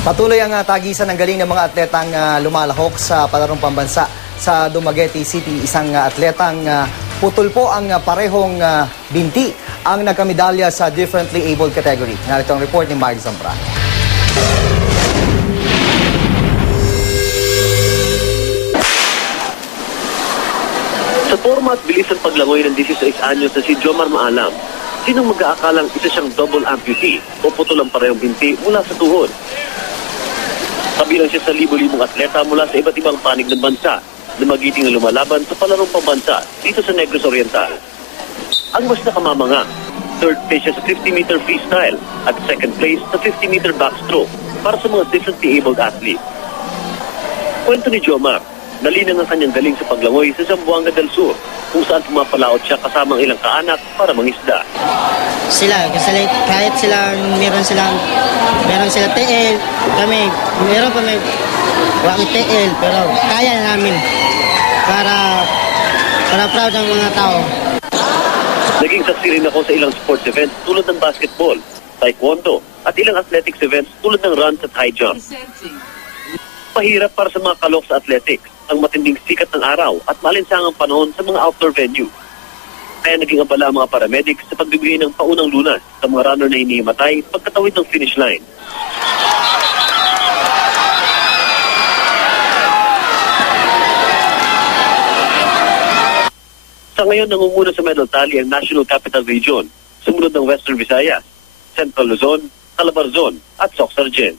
Patuloy ang tagisan ng galing ng mga atletang lumalahok sa palarong pambansa sa Dumaguete City. Isang atletang putol po ang parehong binti ang nagkamedalya sa differently abled category. Narito ang report ni Mark Zambra. Sa forma at bilis ng paglangoy ng 16 anyos na si Jomar Maalam, sinong mag-aakalang isa siyang double amputee o putol ang parehong binti mula sa tuhod? Kabilang siya sa libo-libong atleta mula sa iba't ibang panig ng bansa na magiting na lumalaban sa palarong pambansa dito sa Negros Oriental. Ang mas nakamamanga, third place siya sa 50-meter freestyle at second place sa 50-meter backstroke para sa mga differently abled athletes. Kwento ni Jomar, nalinang ang kanyang galing sa paglangoy sa Zamboanga del Sur kung saan pumapalaot siya kasama ang ilang kaanak para mangisda. Kasi kahit meron silang TL, meron pa may wang TL, pero kaya namin para proud ang mga tao. Naging saksi rin ako sa ilang sports events tulad ng basketball, taekwondo, at ilang athletics events tulad ng runs at high jump. Pahirap para sa mga kalok sa athletics ang matinding sikat ng araw at malinsangang panahon sa mga outdoor venue. Kaya naging abala ang mga paramedics sa pagbibigay ng paunang lunas sa mga runner na hinihimatay pagkatawid ng finish line. Sa ngayon, nangunguna sa medal tally ang National Capital Region, sumunod ng Western Visayas, Central Luzon, Calabarzon at Soc Sargent.